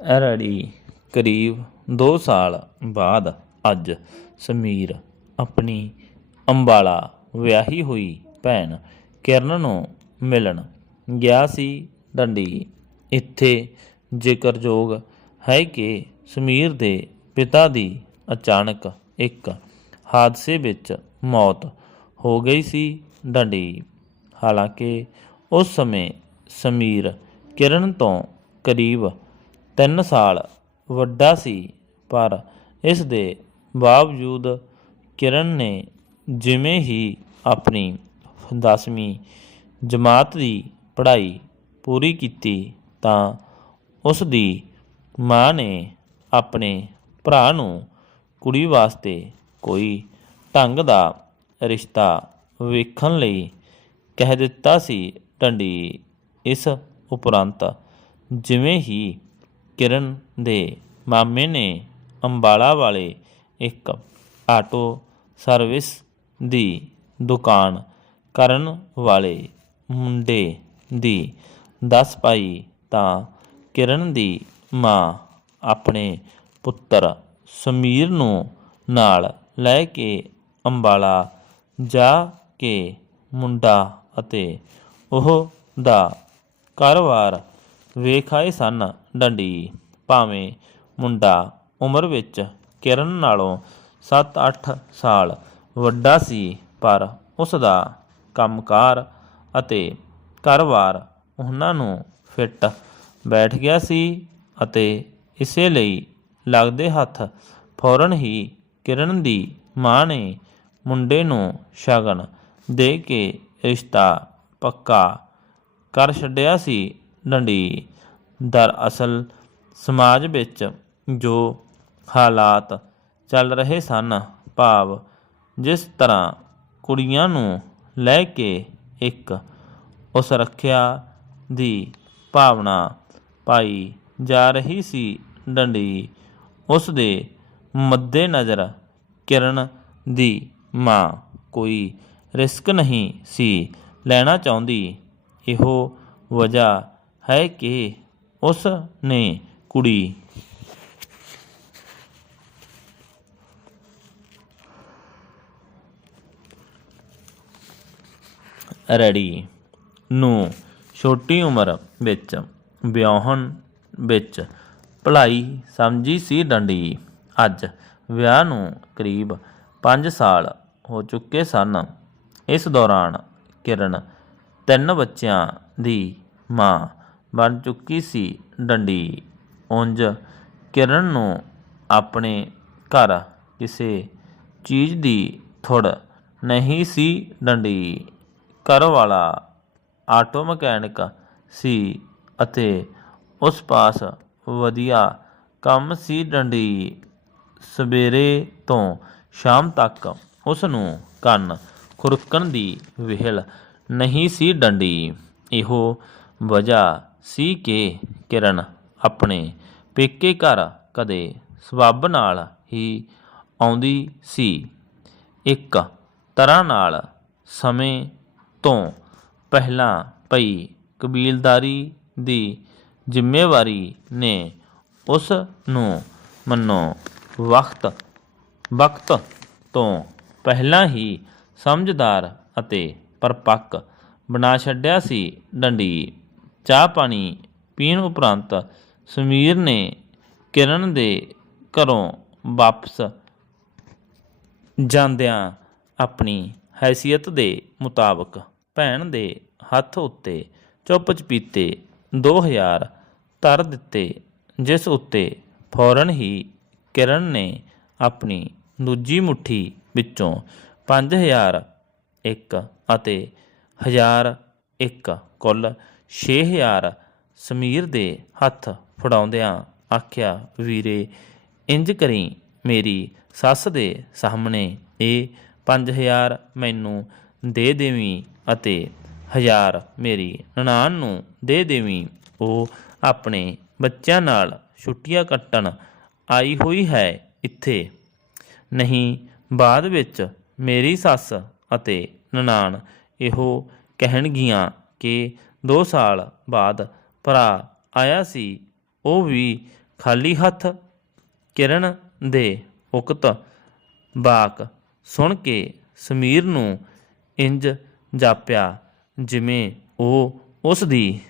ਰੜੀ ਕਰੀਬ 2 ਸਾਲ ਬਾਅਦ ਅੱਜ ਸਮੀਰ ਆਪਣੀ ਅੰਬਾਲਾ ਵਿਆਹੀ ਹੋਈ ਭੈਣ ਕਿਰਨ ਨੂੰ ਮਿਲਣ ਗਿਆ ਸੀ ਡੰਡੀ। ਇੱਥੇ ਜ਼ਿਕਰਯੋਗ ਹੈ ਕਿ ਸਮੀਰ ਦੇ ਪਿਤਾ ਦੀ ਅਚਾਨਕ ਇੱਕ ਹਾਦਸੇ ਵਿੱਚ ਮੌਤ ਹੋ ਗਈ ਸੀ ਡੰਡੀ। ਹਾਲਾਂਕਿ ਉਸ ਸਮੇਂ ਸਮੀਰ ਕਿਰਨ ਤੋਂ ਕਰੀਬ 3 ਸਾਲ ਵੱਡਾ ਸੀ, ਪਰ ਇਸ ਦੇ ਬਾਵਜੂਦ ਕਿਰਨ ਨੇ ਜਿਵੇਂ ਹੀ ਆਪਣੀ 10ਵੀਂ ਜਮਾਤ ਦੀ ਪੜ੍ਹਾਈ ਪੂਰੀ ਕੀਤੀ ਤਾਂ ਉਸ ਦੀ ਮਾਂ ਨੇ ਆਪਣੇ ਭਰਾ ਨੂੰ ਕੁੜੀ ਵਾਸਤੇ ਕੋਈ ਢੰਗ ਦਾ ਰਿਸ਼ਤਾ ਵੇਖਣ ਲਈ ਕਹਿ ਦਿੱਤਾ ਸੀ। ਢੰਡੀ ਇਸ ਉਪਰੰਤ ਜਿਵੇਂ ਹੀ ਕਿਰਨ ਦੇ ਮਾਮੇ ਨੇ ਅੰਬਾਲਾ ਵਾਲੇ ਇੱਕ ਆਟੋ ਸਰਵਿਸ ਦੀ ਦੁਕਾਨ ਕਰਨ ਵਾਲੇ ਮੁੰਡੇ ਦੀ ਦੱਸ ਪਾਈ ਤਾਂ ਕਿਰਨ ਦੀ ਮਾਂ ਆਪਣੇ ਪੁੱਤਰ ਸਮੀਰ ਨੂੰ ਨਾਲ ਲੈ ਕੇ ਅੰਬਾਲਾ ਜਾ ਕੇ ਮੁੰਡਾ ਅਤੇ ਉਹ ਦਾ ਕਾਰੋਬਾਰ ਵੇਖ ਆਏ ਸਨ ਡੰਡੀ। ਭਾਵੇਂ ਮੁੰਡਾ ਉਮਰ ਵਿੱਚ ਕਿਰਨ ਨਾਲੋਂ 7-8 ਸਾਲ ਵੱਡਾ ਸੀ, ਪਰ ਉਸ ਦਾ ਕੰਮਕਾਰ ਅਤੇ ਕਾਰੋਬਾਰ ਉਹਨਾਂ ਨੂੰ ਫਿੱਟ ਬੈਠ ਗਿਆ ਸੀ ਅਤੇ ਇਸੇ ਲਈ ਲੱਗਦੇ ਹੱਥ ਫੌਰਨ ਹੀ ਕਿਰਨ ਦੀ ਮਾਂ ਨੇ ਮੁੰਡੇ ਨੂੰ ਸ਼ਗਨ ਦੇ ਕੇ ਰਿਸ਼ਤਾ ਪੱਕਾ ਕਰ ਛੱਡਿਆ ਸੀ। ਡੰਡੀ ਦਰਅਸਲ ਸਮਾਜ ਵਿੱਚ ਜੋ ਹਾਲਾਤ ਚੱਲ ਰਹੇ ਸਨ, ਭਾਵ ਜਿਸ ਤਰ੍ਹਾਂ ਕੁੜੀਆਂ ਨੂੰ ਲੈ ਕੇ ਇੱਕ ਉਸ ਰੱਖਿਆ ਦੀ ਭਾਵਨਾ ਪਾਈ ਜਾ ਰਹੀ ਸੀ, ਡੰਡੀ ਉਸ ਦੇ ਮੱਦੇ ਨਜ਼ਰ ਕਿਰਨ ਦੀ ਮਾਂ ਕੋਈ ਰਿਸਕ ਨਹੀਂ ਸੀ ਲੈਣਾ ਚਾਹੁੰਦੀ। ਇਹੋ ਵਜ੍ਹਾ ਹੈ ਕਿ ਉਸ ਨੇ ਕੁੜੀ ਰੈਡੀ ਨੂੰ ਛੋਟੀ ਉਮਰ ਵਿੱਚ, ਵਿਆਹਣ ਵਿੱਚ ਭਲਾਈ ਸਮਝੀ ਸੀ ਡੰਡੀ। ਅੱਜ ਵਿਆਹ ਨੂੰ ਕਰੀਬ 5 ਸਾਲ ਹੋ ਚੁੱਕੇ ਸਨ। ਇਸ ਦੌਰਾਨ ਕਿਰਨ ਤਿੰਨ ਬੱਚਿਆਂ ਦੀ ਮਾਂ ਬਣ ਚੁੱਕੀ ਸੀ ਡੰਡੀ। ਉਂਝ ਕਿਰਨ ਨੂੰ ਆਪਣੇ ਘਰ ਕਿਸੇ ਚੀਜ਼ ਦੀ ਥੁੜ ਨਹੀਂ ਸੀ ਡੰਡੀ। ਘਰ ਵਾਲਾ ਆਟੋ ਮਕੈਨਿਕ ਸੀ ਅਤੇ ਉਸ ਪਾਸ ਵਧੀਆ ਕੰਮ ਸੀ ਡੰਡੀ। ਸਵੇਰੇ ਤੋਂ ਸ਼ਾਮ ਤੱਕ ਉਸ ਨੂੰ ਕੰਨ ਖੁਰਕਣ ਦੀ ਵਿਹਲ ਨਹੀਂ ਸੀ ਡੰਡੀ। ਇਹੋ ਵਜ੍ਹਾ ਸੀ ਕਿ ਕਿਰਨ ਆਪਣੇ ਪੇਕੇ ਘਰ ਕਦੇ ਸਬੱਬ ਨਾਲ ਹੀ ਆਉਂਦੀ ਸੀ। ਇੱਕ ਤਰ੍ਹਾਂ ਨਾਲ ਸਮੇਂ ਤੋਂ ਪਹਿਲਾਂ ਪਈ ਕਬੀਲਦਾਰੀ ਦੀ ਜ਼ਿੰਮੇਵਾਰੀ ਨੇ ਉਸ ਨੂੰ ਮੰਨੋ ਵਕਤ ਵਕਤ ਤੋਂ ਪਹਿਲਾਂ ਹੀ ਸਮਝਦਾਰ ਅਤੇ ਪਰਪੱਕ ਬਣਾ ਛੱਡਿਆ ਸੀ। ਡੰਡੀ ਚਾਹ ਪਾਣੀ ਪੀਣ ਉਪਰੰਤ ਸਮੀਰ ਨੇ ਕਿਰਨ ਦੇ ਘਰੋਂ ਵਾਪਸ ਜਾਂਦਿਆਂ ਆਪਣੀ ਹੈਸੀਅਤ ਦੇ ਮੁਤਾਬਕ ਭੈਣ ਦੇ ਹੱਥ ਉੱਤੇ ਚੁੱਪ ਚਪੀਤੇ 2000 ਧਰ ਦਿੱਤੇ, ਜਿਸ ਉੱਤੇ ਫੌਰਨ ਹੀ ਕਿਰਨ ਨੇ ਆਪਣੀ ਦੂਜੀ ਮੁਠੀ ਵਿੱਚੋਂ 5000 ਇੱਕ ਅਤੇ 1000 ਇੱਕ ਕੁੱਲ 6000 ਸਮੀਰ ਦੇ ਹੱਥ ਫੜਾਉਂਦਿਆਂ ਆਖਿਆ, ਵੀਰੇ, ਇੰਜ ਕਰੀ, ਮੇਰੀ ਸੱਸ ਦੇ ਸਾਹਮਣੇ ਇਹ 5000 ਮੈਨੂੰ ਦੇ ਦੇਵੀਂ ਅਤੇ 1000 ਮੇਰੀ ਨਨਾਣ ਨੂੰ ਦੇ ਦੇਵੀਂ। ਉਹ ਆਪਣੇ ਬੱਚਿਆਂ ਨਾਲ ਛੁੱਟੀਆਂ ਕੱਟਣ ਆਈ ਹੋਈ ਹੈ ਇੱਥੇ। ਨਹੀਂ, ਬਾਅਦ ਵਿੱਚ ਮੇਰੀ ਸੱਸ ਅਤੇ ਨਨਾਣ ਇਹੋ ਕਹਿਣਗੀਆਂ ਕਿ 2 ਸਾਲ ਬਾਅਦ ਭਰਾ ਆਇਆ ਸੀ, ਉਹ ਵੀ ਖਾਲੀ ਹੱਥ ਕਿਰਨ ਦੇ ਉਕਤ ਬਾਕ ਸੁਣ ਕੇ ਸਮੀਰ ਨੂੰ ਇੰਜ ਜਾਪਿਆ ਜਿਵੇਂ ਉਹ ਉਸ ਦੀ